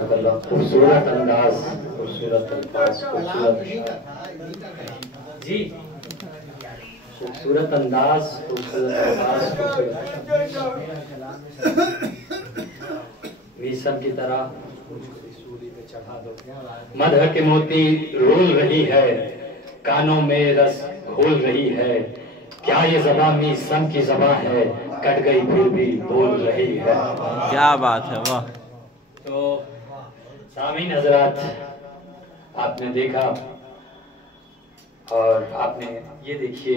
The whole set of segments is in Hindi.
खूबसूरत अंदाज, खूबसूरत अल्फाज, खूबसूरत जी, खूबसूरत अंदाज, खूबसूरत अल्फाज, मीसम की तरह सूली पे चढ़ा दो। मदह के मोती रोल रही है, कानों में रस घोल रही है। क्या ये ज़बां मीसम की ज़बां है, कट गई फिर भी बोल रही है। क्या बात है, वाह। तो सामीन हजरात, आपने देखा और आपने ये देखिए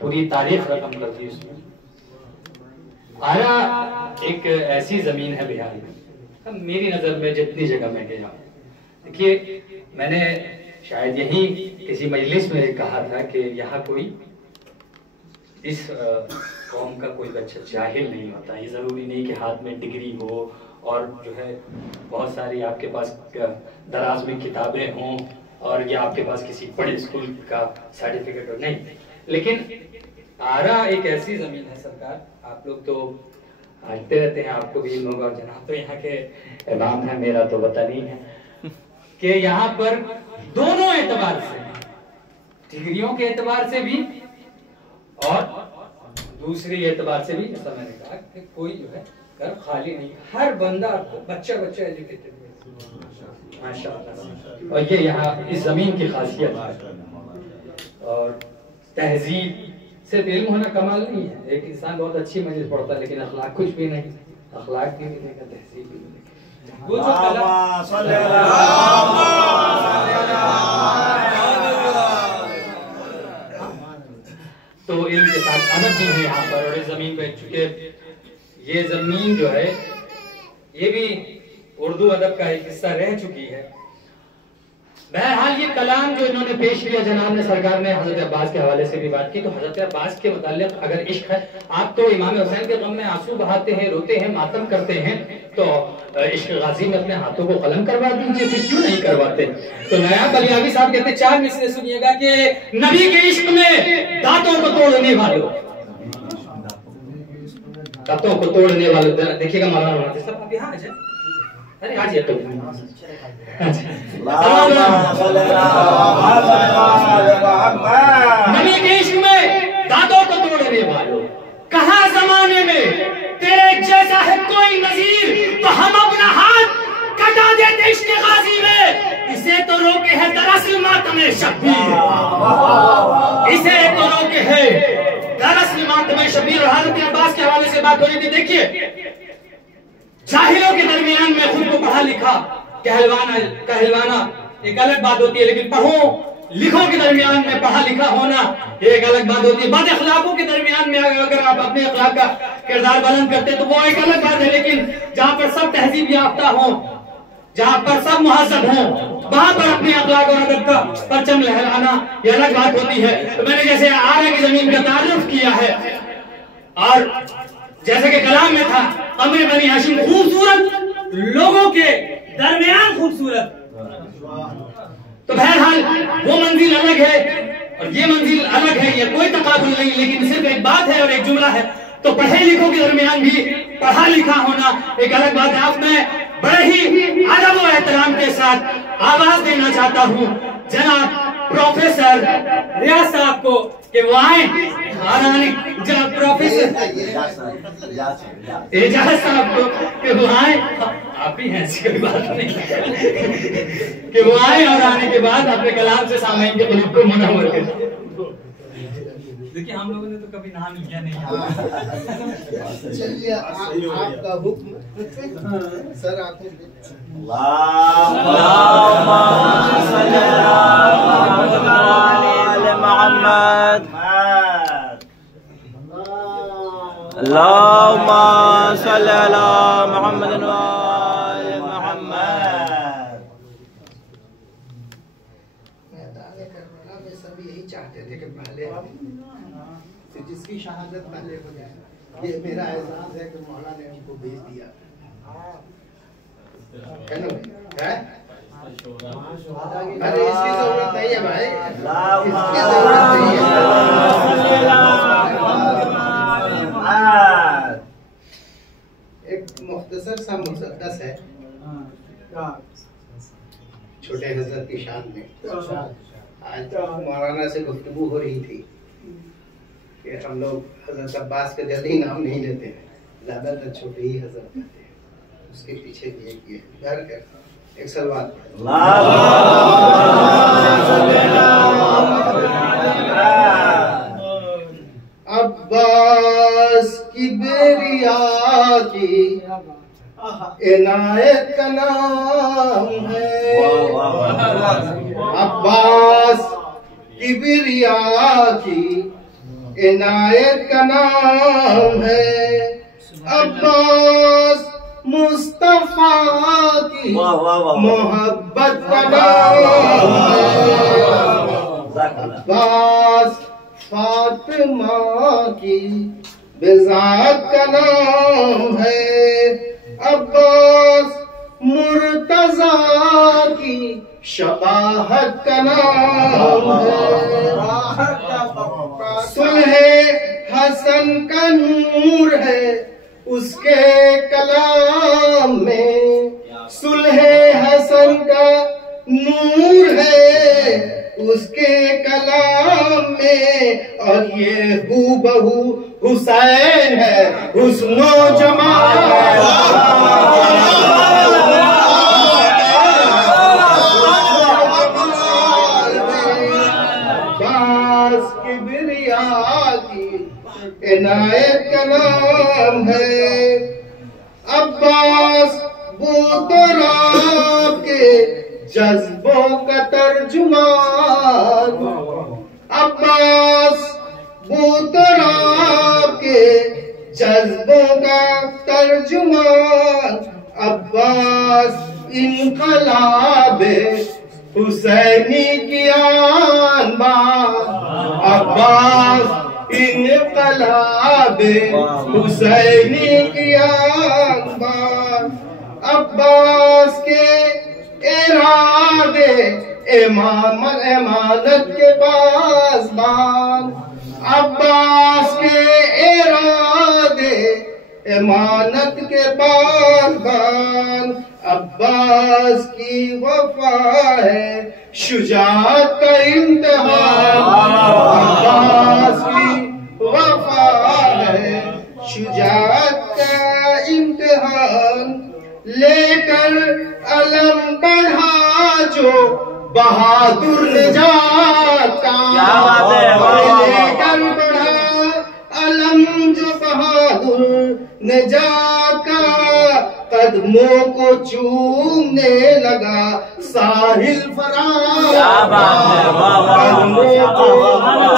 पूरी तारीख रकम कर दी उसमें। आरा एक ऐसी जमीन है बिहार में, मेरी नजर में जितनी जगह मैं गया, देखिए मैंने शायद यही किसी मजलिस में कहा था कि यहाँ कोई इस कौम का कोई बच्चा जाहिल नहीं होता। ये जरूरी नहीं कि हाथ में डिग्री हो और जो है बहुत सारी आपके पास दराज में किताबें हों और या आपके पास किसी बड़े स्कूल का सर्टिफिकेट हो, नहीं। लेकिन आरा एक ऐसी जमीन है सरकार, आप लोग तो आते रहते हैं, आपको भी इल्म होगा, और जनाब तो यहाँ के इमाम है, मेरा तो पता नहीं है कि यहाँ पर दोनों एतबार से, डिग्रियों के एतबार से भी और दूसरी एतबार से भी, ऐसा मैंने कहा कि कोई जो है घर खाली नहीं, हर बंदा बच्चा एजुकेटेड है माशाअल्लाह। और ये यहाँ इस जमीन की खासियत है। और तहजीब सिर्फ इल्म होना कमाल नहीं है, एक इंसान बहुत अच्छी मजलिस पढ़ता है लेकिन अखलाक कुछ भी नहीं, अखलाक भी मिलेगा, तहजीब भी मिलेगा। वो जो तो इल्म के साथ अदब भी है यहाँ पर। और इस जमीन पे चूंकि ये जमीन जो है ये भी उर्दू अदब का एक हिस्सा रह चुकी है। बहरहाल ये कलाम जो इन्होंने पेश किया जनाब ने, सरकार ने हजरत अब्बास के हवाले से भी बात की, तो हजरत अब्बास के मुताल्लिक अगर इश्क है, आप तो इमाम हुसैन के गम में आंसू बहाते हैं, रोते हैं, मातम करते हैं, तो इश्क गाजी में अपने हाथों को कलम करवा दीजिए, फिर क्यों नहीं करवाते। तो नया बलियावी साहब कहते हैं, 4 मिसरे सुनिएगा कि नबी के इश्क में दांतों को तोड़ने वालों, दांतों को तोड़ने वाले, देखिएगा मौलाना साहब आप यहाँ आ जाए, अरे आज तो नबी के इश्क में दांतों को तोड़ने वालों, कहाँ जमाने में तेरे जैसा है कोई नजीर, तो हम अपना हाथ कटा देते इश्क गाजी में। इसे तो रोके है दरअसल मातमे शब्बीर, इसे तो रोके है दरअसल मातमे शब्बीर। और हज़रत अब्बास के हवाले से बात हो रही थी, देखिए जाहिलों के दरमियान में खुद को पढ़ा लिखा कहलवाना एक अलग बात होती है, लेकिन पढ़ो लिखो के दरमियान में पढ़ा लिखा होना एक अलग बात होती है। बद अखलाकों के दरमियान में अगर आप अपने अखलाक का किरदार बुलंद करते तो वो एक अलग बात है, लेकिन जहाँ पर सब तहजीब याफ्ता हो, जहाँ पर सब मुहज़्ज़ब हो, वहां पर अपने अखलाक और अदब का परचम लहराना ये अलग बात होती है। तो मैंने जैसे आरा की जमीन का तारुफ किया है और जैसे कि कलाम में था, अमर बनी हाशिम खूबसूरत लोगों के दरमियान खूबसूरत, तो बहरहाल वो मंजिल अलग है और ये मंजिल अलग है, ये कोई तकाबुल नहीं, लेकिन सिर्फ एक बात है और एक जुमला है। तो पढ़े लिखों के दरमियान भी पढ़ा लिखा होना एक अलग बात है। आप मैं बड़े ही अदब और एहतराम के साथ आवाज देना चाहता हूँ जनाब प्रोफेसर रियाज साहब को कि वो आए, प्रोफेसर एजाज साहब को कि वो आए, आप ही हैं, ऐसी कोई बात नहीं कि वो आए और आने के बाद अपने कलाम से सामईन के क़ुलूब को मुनव्वर करें। देखिए हम लोगों ने तो कभी नाम लिया नहीं, चलिए आपका हुक्म सर, आपने अल्लाहुम्मा सल्ली अला मुहम्मद व आले मुहम्मद। मैं सब यही चाहते थे कि पहले जिसकी शहादत पहले हो जाए, ये मेरा एहसास है कि मौला ने हमको भेज दिया है ना है? अरे इसकी जरूरत नहीं है भाई, इसकी जरूरत नहीं है। एक मुख्तसर सा मुसद्दस है, छोटे हजरत की शान में आज मौलाना से गुफ्तगू हो रही थी कि हम लोग हजरत अब्बास का जल्दी नाम नहीं लेते हैं, ज्यादातर छोटे ही हजरत कहते हैं। उसके पीछे भी एक ये घर का एक सलवात अब्बास की बेरिया की इनायत का नाम है। अब्बास की बेरिया की इनायत का नाम है। अब्बास मुस्तफा की मोहब्बत का नाम है। अब्बास फातिमा की बिज़ात का नाम है। अब्बास मुर्तजा की शबाहत का नाम है। सुल्हे हसन का नूर है उसके कलाम में। सुल्हे हसन का नूर है उसके कलाम में। और ये हूबहू हुसैन है हुस्नो जमाल। अब्बास की बिरिया की इनायत का नाम है। अब्बास बूतराब के जज्बों का तर्जुमान। अब्बास बूतराब के जज्बों का तर्जुमान। अब्बास इनकलाबे हुसैनी की आन-बान। अब्बास इनकलाबे हुसैनी की आन-बान। अब्बास के इरादे इमानत के पासबान। अब्बास के इरादे इमानत के पासबान। अब्बास की वफा है शुजाअत का इम्तिहान। अब्बास की वफा है शुजाअत का इम्तिहान। लेकर अलम बढ़ा जो बहादुर निजात का। लेकर बढ़ा अलम जो बहादुर निजात का। कदमों को चूमने लगा साहिल फराज। कदमों को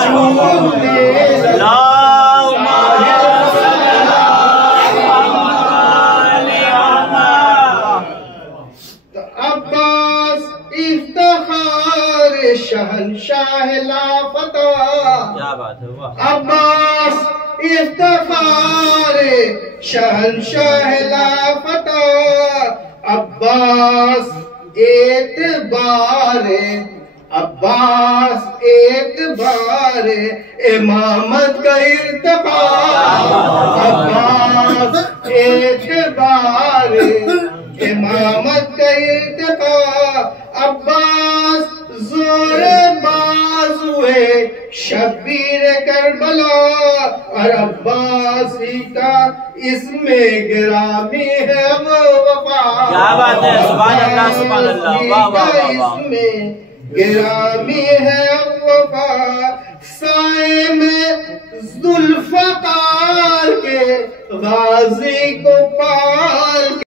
चूमने लगा शहनशाह लापता। क्या बात है वाह। अब्बास इफ्तिखार शहनशाह लापता। अब्बास एतबारे अब्बास एतबारे इमामत का इर्तिफा। अब्बास एतबारे इमामत का इर्तिफा। अब्बास जोरे बाजुए शब्बीर करबला। और अब्बासी का इसमें गिरामी है वो वफा। क्या बात है सुभान अल्लाह सुभान अल्लाह वाह वाह वाह। इसमें गिरामी है वफा। साए में जुल्फकार के गाजी को पा